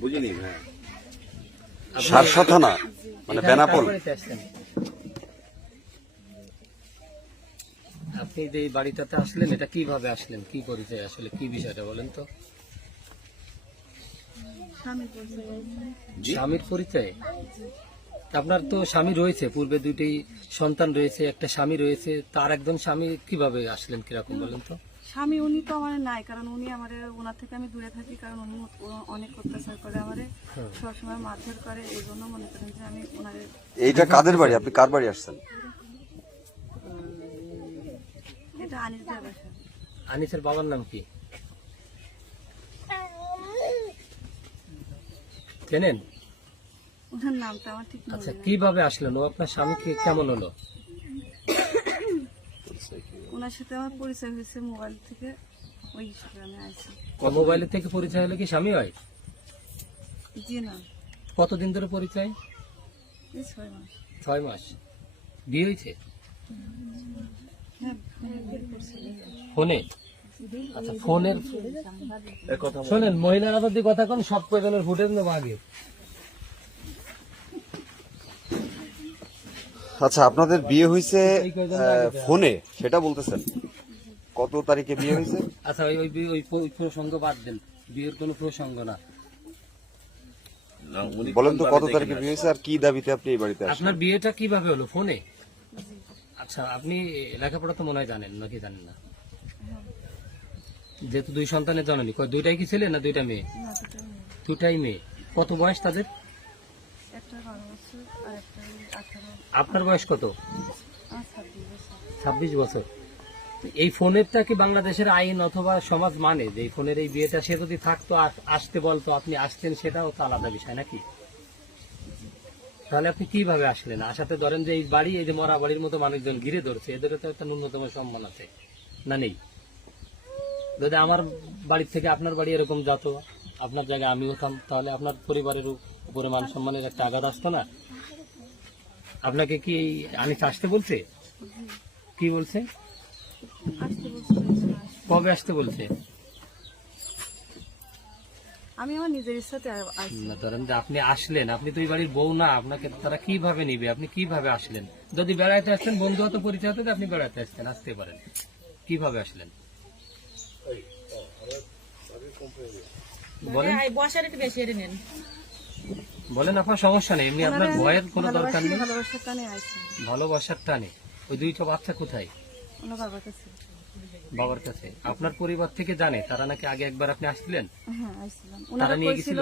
বুঝিনি। হ্যাঁ, সারসা থানা মানে বেনাপোল। আপনি যে এই বাড়িটাতে আসলেন, এটা কিভাবে আসলেন, কি পরিচয়, আসলে কি বিষয়টা বলেন তো? স্বামীর পরিচয়? আপনার তো স্বামী রয়েছে, পূর্বে দুটি সন্তান রয়েছে, একটা স্বামী রয়েছে, তার একজন স্বামী কিভাবে আসলেন, কিরকম বলেন তো? স্বামী উনি তো আমার নাই, কারণ উনি আমার, ওনার থেকে আমি দূরে থাকি, কারণ উনি অনেক অত্যাচার করে আমারে, সবসময় মারধর করে। এই জন্য মনে করেন যে আমি ওনারে। এইটা কাদের বাড়ি? আপনি কার বাড়ি আসছেন? এটা আনিস দেওয়ার বাসা। আনিসের বাবার নাম কি চেনেন? ওনার নামটা আমার ঠিক মনে আচ্ছা, নেই। কিভাবে আসলেন? ও আপনার স্বামী কেমন হলো? ওনার সাথে আমার পরিচয় হয়েছে মোবাইল থেকে, ওই হিসাবে আমি আইছি। মোবাইলের থেকে পরিচয় হলে কি স্বামী হয়? জি না, কতদিন ধরে পরিচয়? এই 6 মাস। 6 মাস। বিয়ে হয়েছে হ্যাঁ, বিয়ে করছি। ফোনে? আচ্ছা, ফোনের শোনেন, মহিলারা যদি কথা কোন সব প্রয়োজনের ফুটেজ নেবো আগে। আচ্ছা, আপনাদের বিয়ে হয়েছে ফোনে, সেটা বলতেছেন? কত তারিখে বিয়ে হয়েছে? আচ্ছা, ওই প্রসঙ্গ বাদ দেন, বিয়ের কোনো প্রসঙ্গ না। না, উনি বলেন তো কোন কত বাড়ি তারিখে দেখেন বিয়ে হয়েছে আর কি দাবিতে আপনি এই বাড়িতে আসেন? আপনার বিয়েটা কিভাবে হলো? ফোনে? আচ্ছা, আপনি লেখাপড়া তো মনে হয় জানেন, নাকি জানেন না? যেহেতু 2 সন্তানের জননী, দুইটাই কি ছেলে না দুইটা মেয়ে? না, দুটো মেয়ে। দুটাই মেয়ে। কত বয়স তাদের? একটা 12 বছর আর একটা 18। আপনার বয়স কত? আমার 26 বছর। 26 বছর। তো এই ফোনেরটা কি বাংলাদেশের আইন অথবা সমাজ মানে যে এই ফোনের এই বিয়েটা, সে যদি থাকতো আসতে বলতো, আপনি আসতেন, সেটাও তো আলাদা বিষয় নাকি? তাহলে আপনি কিভাবে আসলেন? আসাতে ধরেন যে এই বাড়ি, এই যে মরা বাড়ির মতো মানুষজন ঘিরে ধরছে, এদের তো একটা ন্যূনতম সম্মান আছে না, নেই? যদি আমার বাড়ির থেকে আপনার বাড়ি এরকম যেত, আপনার জায়গায় আমি হতাম, তাহলে আপনার পরিবারের উপরে মান সম্মানের একটা আঘাত আসতো না? আপনাকে কি আনিস আসতে বলছে? কি বলছে? আসতে বলছিল এই সময়। কবে আসতে বলছে? আমি আমার নিজের ইচ্ছাতে আইছি। না, ধরেন যে আপনি আসলেন, আপনি তো এই বাড়ির বউ না, আপনাকে তারা কিভাবে নিবে? আপনি কিভাবে আসলেন? যদি বেড়াইতে আসতেন, বন্ধু হতো, পরিচয় হতো, আপনি বেড়াতে আসতেন, আসতে পারেন। কিভাবে আসলেন বলেন? বলেন, আপনার সমস্যা নেই, এমনি আপনার ভয়ের কোনো দরকার নেই। ভালোবাসার টানে আইছি। ভালোবাসার টানে। ওই 2টা বাচ্চা কোথায়? ওনার বাবার কাছে। বাবার কাছে। আপনার পরিবার থেকে জানে তারা নাকি আগে একবার আপনি আসছিলেন, হ্যাঁ, আইছিলাম। তারা ওনারা নিয়ে কইছিল গেছিল?